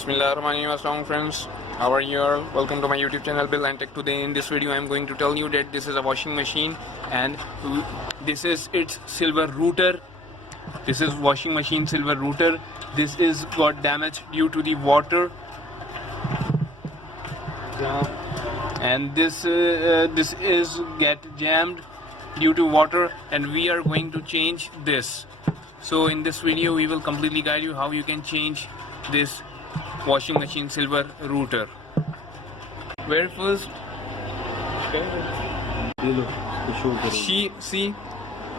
Bismillahirrahmanirrahim. Assalamu friends, how are you all? Welcome to my YouTube channel Bill and Tech. Today in this video I am going to tell you that this is a washing machine and this is its silver router. This is washing machine silver router. This is got damaged due to the water and this is get jammed due to water, and we are going to change this. So in this video we will completely guide you how you can change this washing machine silver router. Very first, see,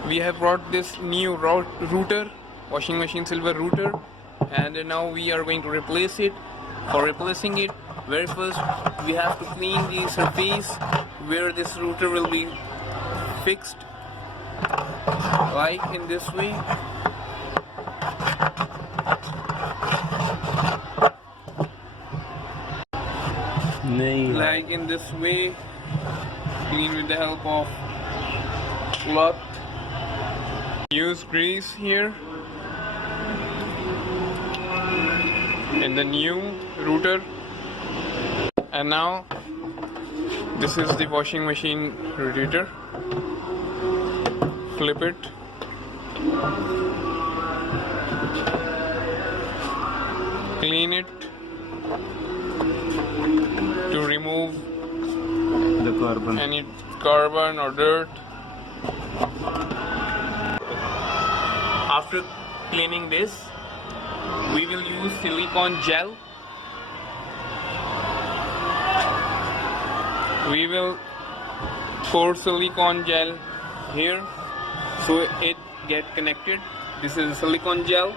we have brought this new router, washing machine silver router, and now we are going to replace it. For replacing it, very first we have to clean the surface where this router will be fixed, like in this way. Like in this way, clean with the help of cloth. Use grease here in the new router, and now this is the washing machine router. Flip it. Clean it to remove the any carbon or dirt. After cleaning this, we will use silicone gel. We will pour silicone gel here so it get connected. This is silicone gel.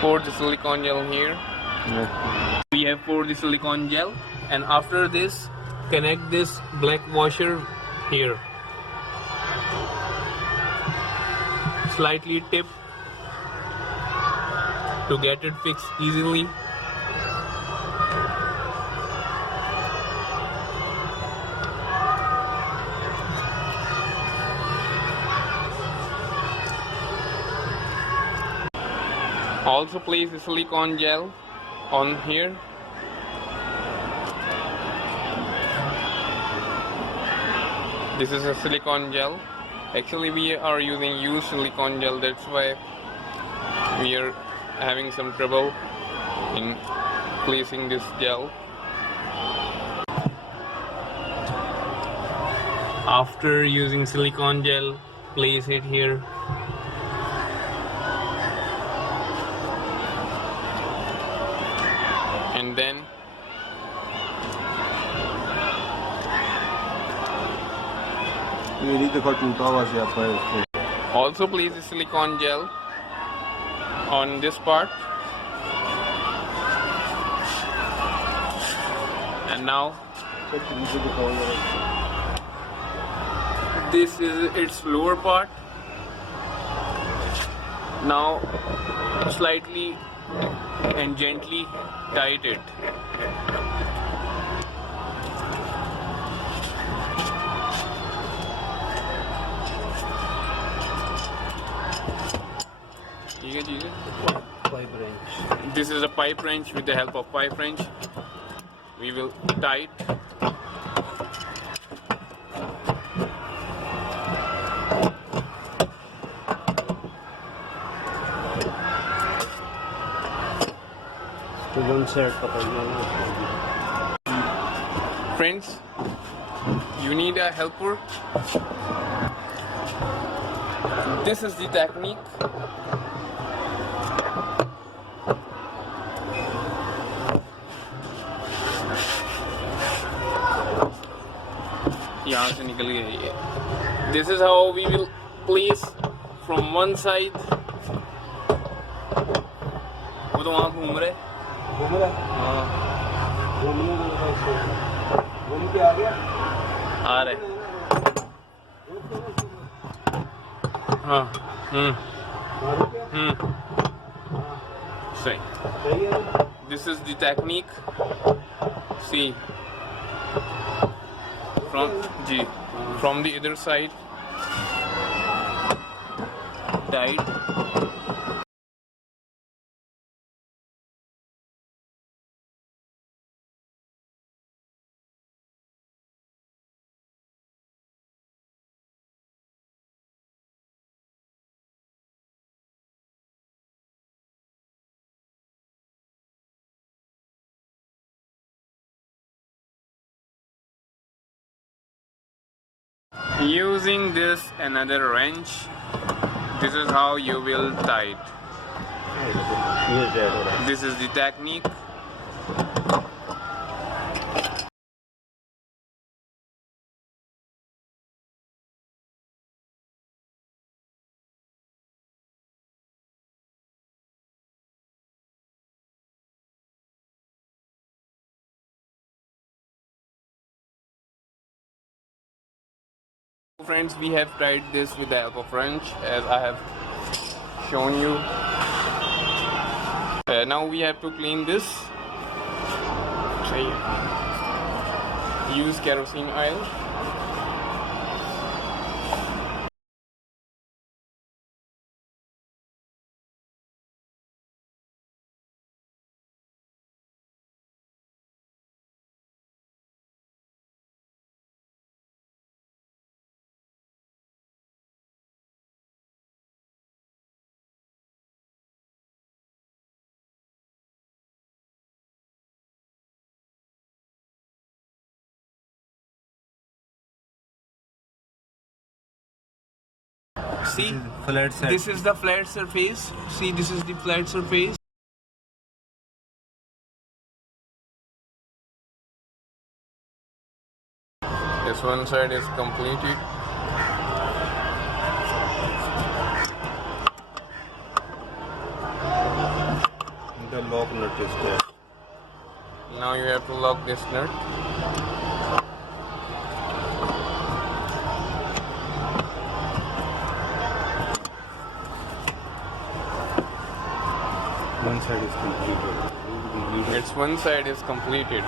Pour the silicone gel here. We have poured the silicone gel, and after this connect this black washer here. Slightly tip to get it fixed easily. Also place the silicone gel on here. This is a silicone gel. Actually we are using used silicone gel, that's why we are having some trouble in placing this gel. After using silicone gel, place it here. And then also place the silicone gel on this part, and now this is its lower part. Now slightly and gently tight it. Pipe wrench. This is a pipe wrench. With the help of pipe wrench, we will tight. Friends, you need a helper. This is the technique. यहाँ से निकल गया ये. This is how we will place from one side. वो तो वहाँ घूम रहे. हाँ, घूम के आ गया. आ रहे हाँ सही. This is the technique. See from the other side tight. Using this another wrench, this is how you will tie it. This is the technique. Friends, we have tried this with the help of wrench as I have shown you. Now we have to clean this. Use kerosene oil. See, this is the flat surface. See, this is the flat surface. This one side is completed. The lock nut is there. Now you have to lock this nut. One side is completed. Its one side is completed.